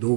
2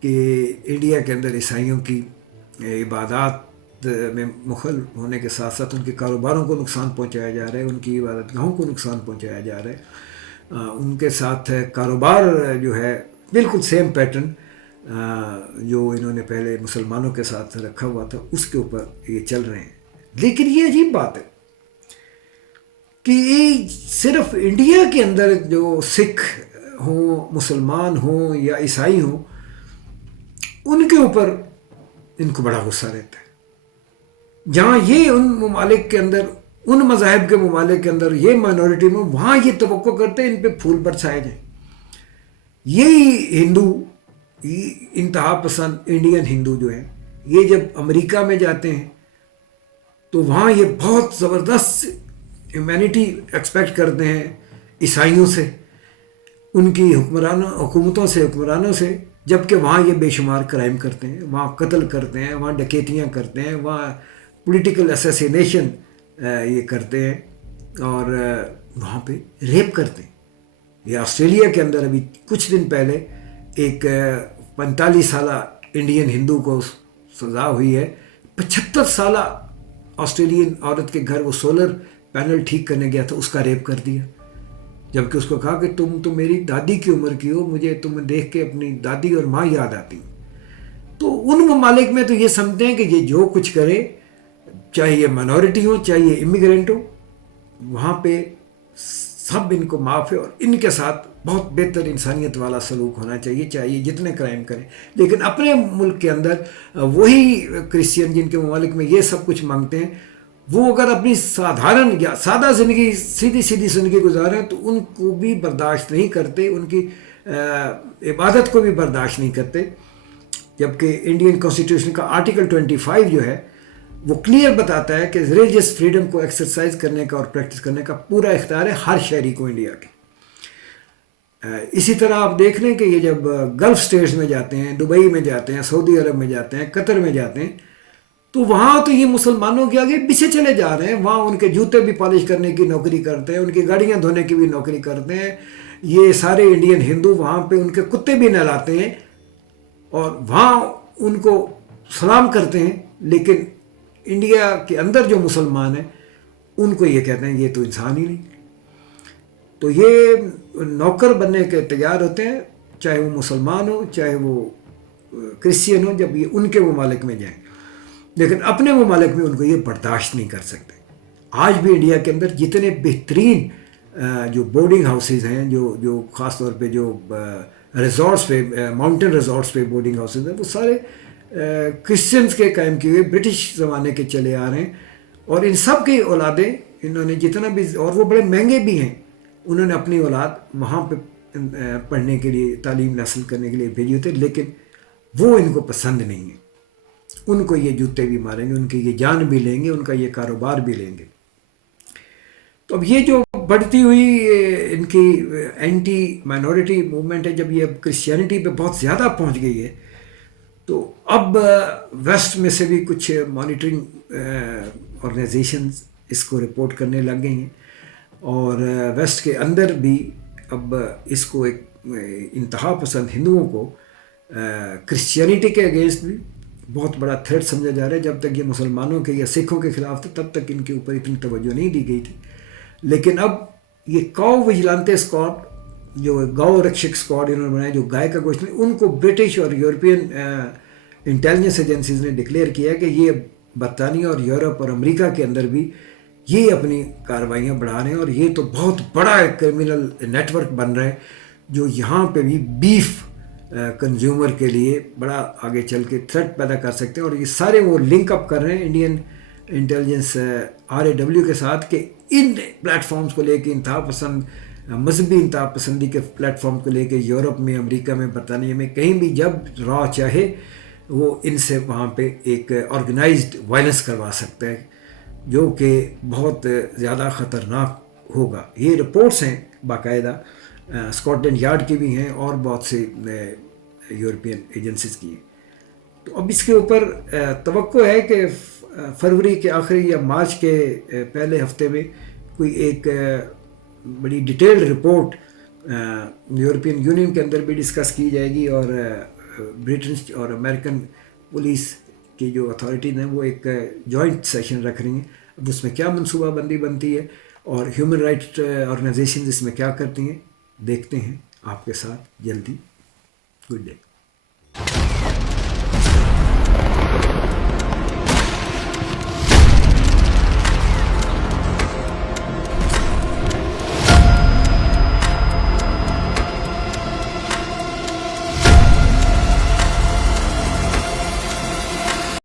کہ انڈیا کے اندر عیسائیوں کی عبادات میں مخل ہونے کے ساتھ ساتھ ان کے کاروباروں کو نقصان پہنچایا جا رہا ہے، ان کی عبادت گاہوں کو نقصان پہنچایا جا رہا ہے، ان کے ساتھ کاروبار جو ہے بالکل سیم پیٹرن جو انہوں نے پہلے مسلمانوں کے ساتھ رکھا ہوا تھا اس کے اوپر یہ چل رہے ہیں. لیکن یہ عجیب بات ہے کہ یہ صرف انڈیا کے اندر جو سکھ ہوں، مسلمان ہوں یا عیسائی ہوں، ان کے اوپر ان کو بڑا غصہ رہتا ہے. جہاں یہ ان ممالک کے اندر، ان مذاہب کے ممالک کے اندر یہ مائنورٹی میں، وہاں یہ توقع کرتے ہیں ان پہ پھول برسائے جائیں. یہی ہندو، انتہا پسند انڈین ہندو جو ہیں، یہ جب امریکہ میں جاتے ہیں تو وہاں یہ بہت زبردست ہیومینٹی ایکسپیکٹ کرتے ہیں عیسائیوں سے، ان کی حکومتوں سے، حکمرانوں سے، جبکہ وہاں یہ بے شمار کرائم کرتے ہیں، وہاں قتل کرتے ہیں، وہاں ڈکیتیاں کرتے ہیں، وہاں پولیٹیکل اسیسینیشن یہ کرتے ہیں، اور وہاں پہ ریپ کرتے ہیں. یہ آسٹریلیا کے اندر ابھی کچھ دن پہلے ایک 45 سالہ انڈین ہندو کو سزا ہوئی ہے. 75 سالہ آسٹریلین عورت کے گھر وہ سولر پینل ٹھیک کرنے گیا تھا، اس کا ریپ کر دیا، جبکہ اس کو کہا کہ تم تو میری دادی کی عمر کی ہو، مجھے تمہیں دیکھ کے اپنی دادی اور ماں یاد آتی ہیں. تو ان ممالک میں تو یہ سمجھتے ہیں کہ یہ جو کچھ کرے، چاہے یہ مائنورٹی ہو چاہے یہ امیگرینٹ ہو، وہاں پہ سب ان کو معاف ہے اور ان کے ساتھ بہت بہتر انسانیت والا سلوک ہونا چاہیے، چاہے یہ جتنے کرائم کریں. لیکن اپنے ملک کے اندر وہی کرسچین جن کے ممالک میں یہ سب کچھ مانگتے ہیں، وہ اگر اپنی سادھارن یا سادہ زندگی، سیدھی سیدھی زندگی گزاریں تو ان کو بھی برداشت نہیں کرتے، ان کی عبادت کو بھی برداشت نہیں کرتے. جبکہ انڈین کانسٹیٹیوشن کا آرٹیکل 25 جو ہے وہ کلیئر بتاتا ہے کہ ریلیجس فریڈم کو ایکسرسائز کرنے کا اور پریکٹس کرنے کا پورا اختیار ہے ہر شہری کو انڈیا کے. اسی طرح آپ دیکھ لیں کہ یہ جب گلف سٹیٹس میں جاتے ہیں، دبئی میں جاتے ہیں، سعودی عرب میں جاتے ہیں، قطر میں جاتے ہیں، تو وہاں تو یہ مسلمانوں کے آگے پیچھے چلے جا رہے ہیں. وہاں ان کے جوتے بھی پالش کرنے کی نوکری کرتے ہیں، ان کی گاڑیاں دھونے کی بھی نوکری کرتے ہیں. یہ سارے انڈین ہندو وہاں پہ ان کے کتے بھی نہلاتے ہیں اور وہاں ان کو سلام کرتے ہیں. لیکن انڈیا کے اندر جو مسلمان ہیں ان کو یہ کہتے ہیں یہ تو انسان ہی نہیں. تو یہ نوکر بننے کے تیار ہوتے ہیں، چاہے وہ مسلمان ہو چاہے وہ کرسچین ہو، جب یہ ان کے ممالک میں جائیں. لیکن اپنے ممالک میں ان کو یہ برداشت نہیں کر سکتے. آج بھی انڈیا کے اندر جتنے بہترین جو بورڈنگ ہاؤسز ہیں، جو خاص طور پہ جو ریزورٹس پہ، ماؤنٹین ریزورٹس پہ بورڈنگ ہاؤسز ہیں، وہ سارے کرسچنس کے قائم کیے ہوئے برٹش زمانے کے چلے آ رہے ہیں. اور ان سب کی اولادیں انہوں نے جتنا بھی، اور وہ بڑے مہنگے بھی ہیں، انہوں نے اپنی اولاد وہاں پہ پڑھنے کے لیے، تعلیم حاصل کرنے کے لیے بھیجی ہوتے، لیکن وہ ان کو پسند نہیں ہے. ان کو یہ جوتے بھی ماریں گے، ان کی یہ جان بھی لیں گے، ان کا یہ کاروبار بھی لیں گے. تو اب یہ جو بڑھتی ہوئی ان کی اینٹی مائنورٹی موومنٹ ہے، جب یہ اب کرسچینٹی پہ بہت زیادہ پہنچ گئی ہے، تو اب ویسٹ میں سے بھی کچھ مانیٹرنگ آرگنائزیشنز اس کو رپورٹ کرنے لگ گئی ہیں، اور ویسٹ کے اندر بھی اب اس کو ایک انتہا پسند ہندوؤں کو کرسچینٹی کے اگینسٹ بھی بہت بڑا تھریٹ سمجھا جا رہا ہے. جب تک یہ مسلمانوں کے یا سکھوں کے خلاف تھا تب تک ان کے اوپر اتنی توجہ نہیں دی گئی تھی. لیکن اب یہ کاؤ وجلانتے اسکواڈ، جو گاؤ رکشک اسکواڈ انہوں نے بنایا، جو گائے کا گوشت، ان کو برٹش اور یورپین انٹیلیجنس ایجنسیز نے ڈکلیئر کیا کہ یہ برطانیہ اور یورپ اور امریکہ کے اندر بھی یہ اپنی کارروائیاں بڑھا رہے ہیں، اور یہ تو بہت بڑا ایک کرمنل نیٹ ورک بن رہا ہے جو یہاں پہ بھی بیف کنزیومر کے لیے بڑا آگے چل کے تھریٹ پیدا کر سکتے ہیں. اور یہ سارے وہ لنک اپ کر رہے ہیں انڈین انٹیلیجنس RAW کے ساتھ کہ ان پلیٹ فارمز کو لے کے، انتہا پسند مذہبی انتہا پسندی کے پلیٹ فارم کو لے کے، یورپ میں، امریکہ میں، برطانیہ میں، کہیں بھی جب را چاہے وہ ان سے وہاں پہ ایک آرگنائزڈ وائلنس کروا سکتا ہے، جو کہ بہت زیادہ خطرناک ہوگا. یہ رپورٹس ہیں باقاعدہ اسکاٹ لینڈ یارڈ کی بھی ہیں اور بہت سے یورپین ایجنسیز کی ہیں. تو اب اس کے اوپر توقع ہے کہ فروری کے آخری یا مارچ کے پہلے ہفتے میں کوئی ایک بڑی ڈیٹیلڈ رپورٹ یورپین یونین کے اندر بھی ڈسکس کی جائے گی، اور برٹش اور امریکن پولیس کی جو اتھارٹیز ہیں وہ ایک جوائنٹ سیشن رکھ رہی ہیں. اب اس میں کیا منصوبہ بندی بنتی ہے اور ہیومن رائٹ آرگنائزیشنز اس میں کیا کرتی ہیں، دیکھتے ہیں آپ کے ساتھ جلدی. Good day.